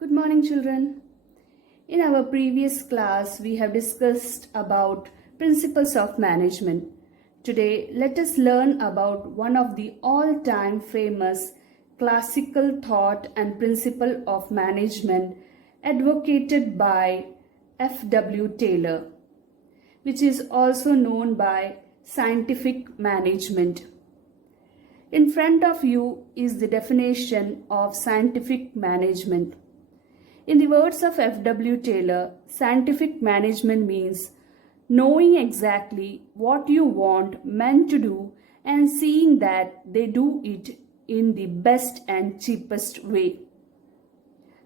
Good morning, children. In our previous class, we have discussed about principles of management. Today, let us learn about one of the all-time famous classical thought and principle of management advocated by F.W. Taylor, which is also known by scientific management. In front of you is the definition of scientific management. In the words of F.W. Taylor, scientific management means knowing exactly what you want men to do and seeing that they do it in the best and cheapest way.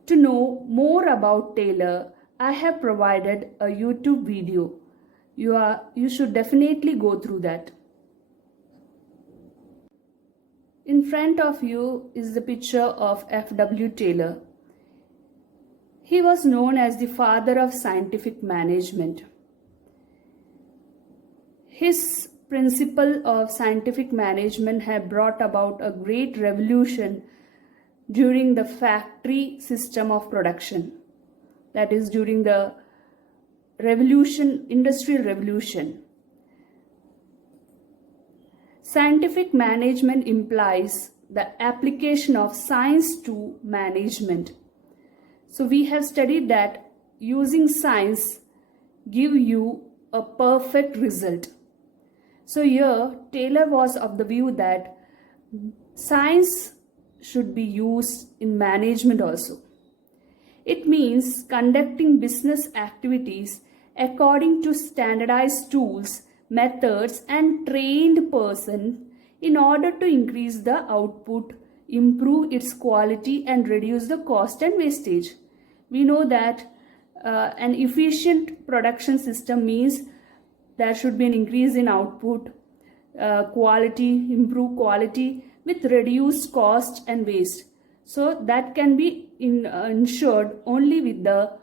To know more about Taylor, I have provided a YouTube video. You should definitely go through that. In front of you is the picture of F.W. Taylor. He was known as the father of scientific management. His principle of scientific management had brought about a great revolution during the factory system of production. That is, during the industrial revolution. Scientific management implies the application of science to management. So we have studied that using science give you a perfect result. So here Taylor was of the view that science should be used in management also. It means conducting business activities according to standardized tools, methods and trained person in order to increase the output, improve its quality and reduce the cost and wastage. We know that an efficient production system means there should be an increase in output, quality, improve quality with reduced cost and waste. So that can be ensured only with the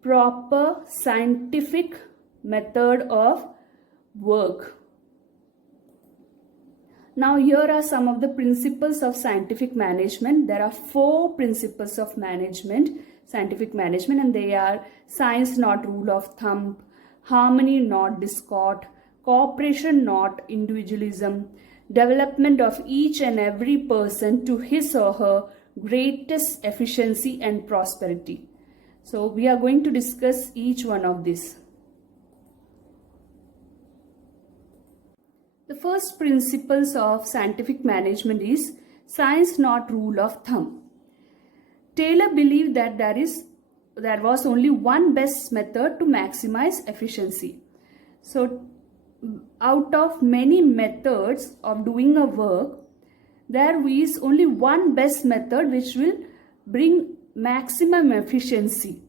proper scientific method of work. Now here are some of the principles of scientific management. There are 4 principles of scientific management, and they are science not rule of thumb, harmony not discord, cooperation not individualism, development of each and every person to his or her greatest efficiency and prosperity. So we are going to discuss each one of these. The first principles of scientific management is science not rule of thumb. Taylor believed that there was only one best method to maximize efficiency. So out of many methods of doing a work, there is only one best method which will bring maximum efficiency.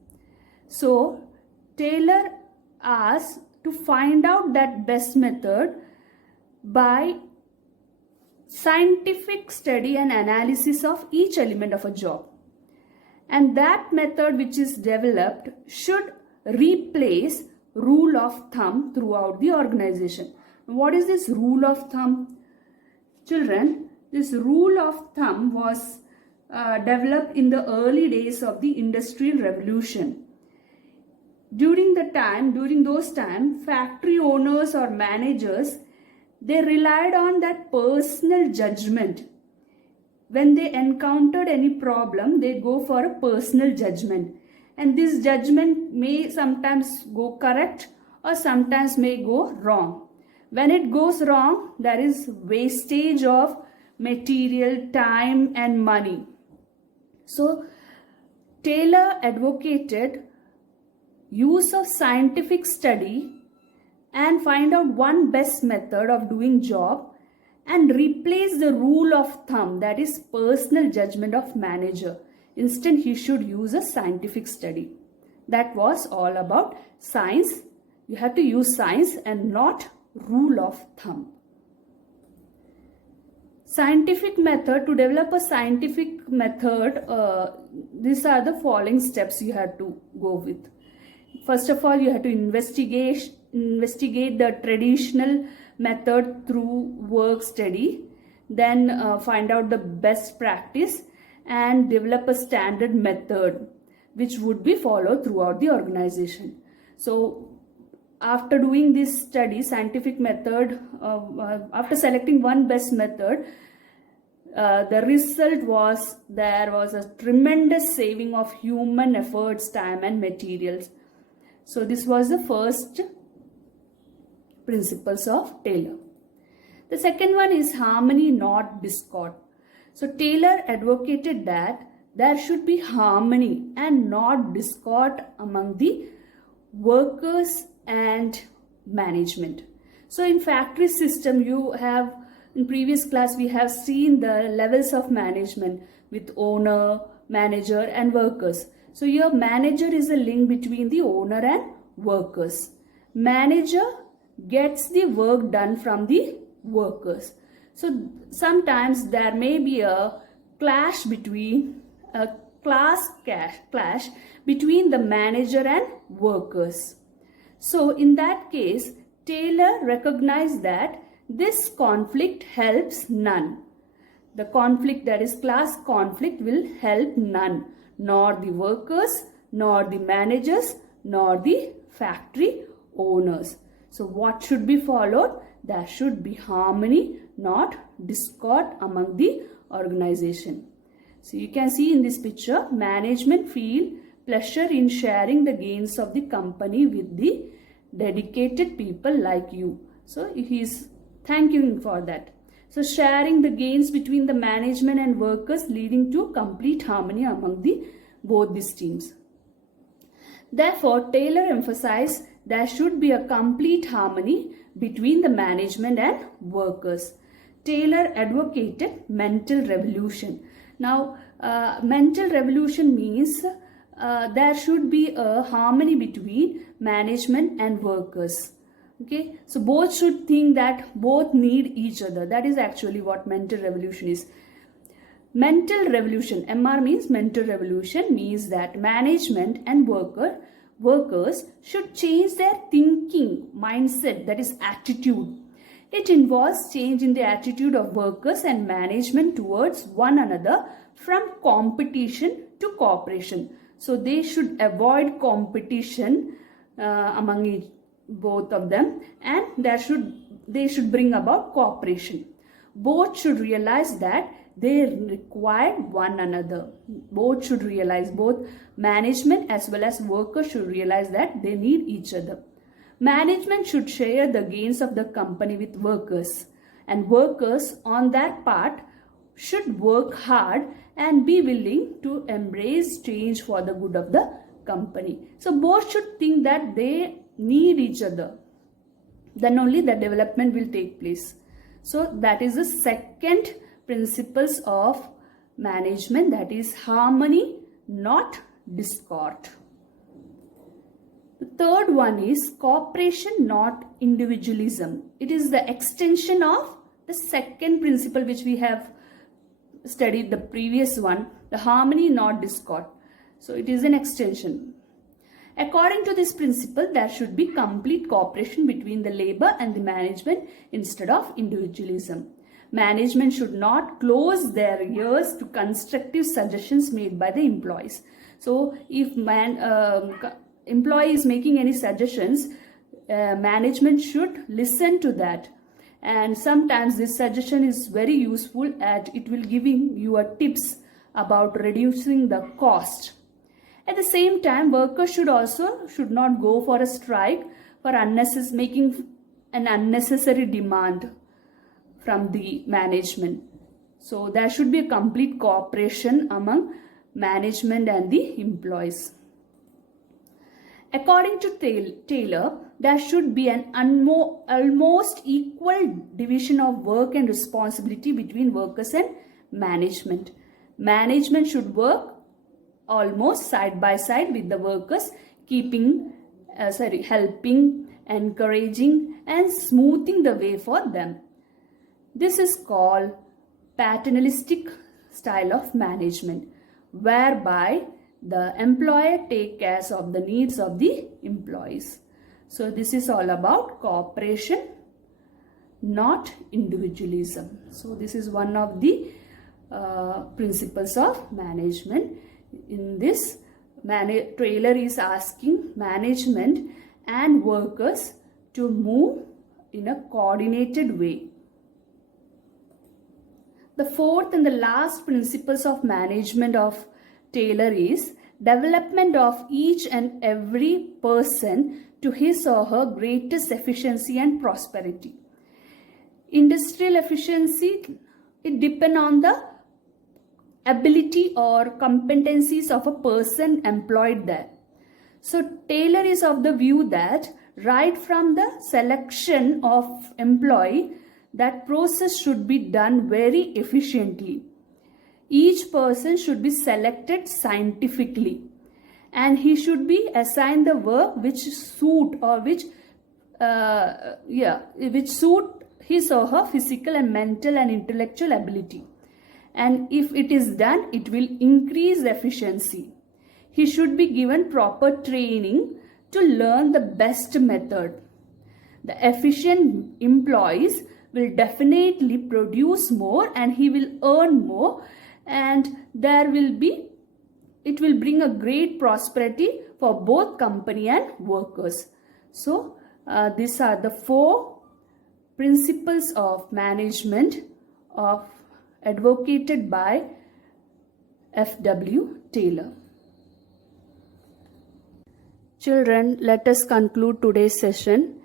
So Taylor asked to find out that best method by scientific study and analysis of each element of a job. And that method which is developed should replace rule of thumb throughout the organization. What is this rule of thumb? Children, this rule of thumb was developed in the early days of the Industrial Revolution. During those times, factory owners or managers, they relied on that personal judgment. When they encountered any problem, they go for a personal judgment. And this judgment may sometimes go correct or sometimes may go wrong. When it goes wrong, there is wastage of material, time and money. So Taylor advocated use of scientific study and find out one best method of doing job and replace the rule of thumb, that is personal judgment of manager. Instead, he should use a scientific study. That was all about science. You have to use science and not rule of thumb. Scientific method, to develop a scientific method, these are the following steps you have to go with. First of all, you have to investigate the traditional method through work study, then find out the best practice and develop a standard method. which would be followed throughout the organization. So after doing this study, scientific method, after selecting one best method, the result was there was a tremendous saving of human efforts, time and materials. So this was the first principles of Taylor. The second one is harmony, not discord. So Taylor advocated that there should be harmony and not discord among the workers and management. So in factory system, you have, in previous class we have seen the levels of management with owner, manager and workers. So your manager is a link between the owner and workers. Manager gets the work done from the workers. So sometimes there may be a clash between clash between the manager and workers. So in that case, Taylor recognized that this conflict helps none. The conflict, that is class conflict, will help none, nor the workers, nor the managers, nor the factory owners. So what should be followed? There should be harmony, not discord among the organization. So you can see in this picture, management feel pleasure in sharing the gains of the company with the dedicated people like you. So he is thanking for that. So sharing the gains between the management and workers, leading to complete harmony among both these teams. Therefore, Taylor emphasized there should be a complete harmony between the management and workers. Taylor advocated mental revolution. Now, mental revolution means there should be a harmony between management and workers. Okay, so both should think that both need each other. That is actually what mental revolution is. Mental revolution, MR means mental revolution, means that management and workers should change their thinking, mindset, that is attitude. It involves change in the attitude of workers and management towards one another from competition to cooperation. So they should avoid competition among both of them, and they should bring about cooperation. Both should realize that they require one another. Both should realize, both management as well as workers should realize that they need each other. Management should share the gains of the company with workers, and workers on their part should work hard and be willing to embrace change for the good of the company. So both should think that they need each other. Then only the development will take place. So that is the second principles of management, that is harmony, not discord. The third one is cooperation, not individualism. It is the extension of the second principle which we have studied, the previous one, the harmony, not discord. So it is an extension. According to this principle, there should be complete cooperation between the labor and the management instead of individualism. Management should not close their ears to constructive suggestions made by the employees. So if employee is making any suggestions, management should listen to that. And sometimes this suggestion is very useful, as it will giving you a tips about reducing the cost. At the same time, workers should not go for a strike for making an unnecessary demand from the management. So there should be a complete cooperation among management and the employees. According to Taylor, there should be an almost equal division of work and responsibility between workers and management. Management should work almost side by side with the workers, helping, encouraging and smoothing the way for them. This is called paternalistic style of management, whereby the employer takes care of the needs of the employees. So this is all about cooperation, not individualism. So this is one of the principles of management in this Taylor is asking management and workers to move in a coordinated way. The fourth and the last principles of management of Taylor is development of each and every person to his or her greatest efficiency and prosperity. Industrial efficiency, it depends on the ability or competencies of a person employed there. So Taylor is of the view that right from the selection of employee, that process should be done very efficiently. Each person should be selected scientifically, and he should be assigned the work which suit or which suit his or her physical and mental and intellectual ability. And if it is done, it will increase efficiency. He should be given proper training to learn the best method. The efficient employees will definitely produce more and he will earn more, and it will bring a great prosperity for both company and workers. So these are the 4 principles of management advocated by F.W. Taylor. Children, let us conclude today's session.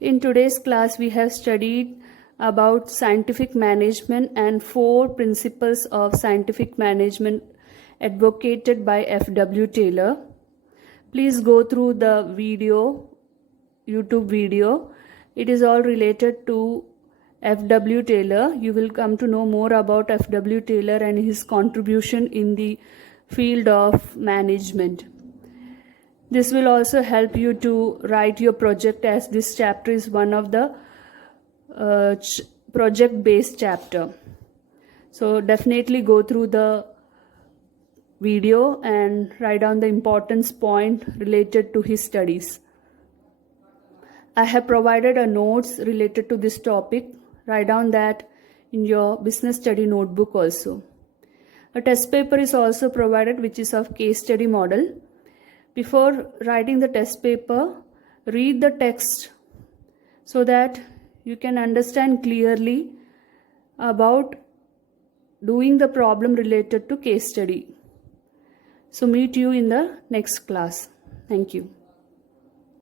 In today's class, we have studied about scientific management and 4 principles of scientific management advocated by F.W. Taylor. Please go through the YouTube video. It is all related to F.W. Taylor. You will come to know more about F.W. Taylor and his contribution in the field of management. This will also help you to write your project, as this chapter is one of the project-based chapter. So definitely go through the video and write down the importance point related to his studies. I have provided a notes related to this topic. Write down that in your business study notebook also. A test paper is also provided, which is of case study model. Before writing the test paper, read the text so that you can understand clearly about doing the problem related to case study. So meet you in the next class. Thank you.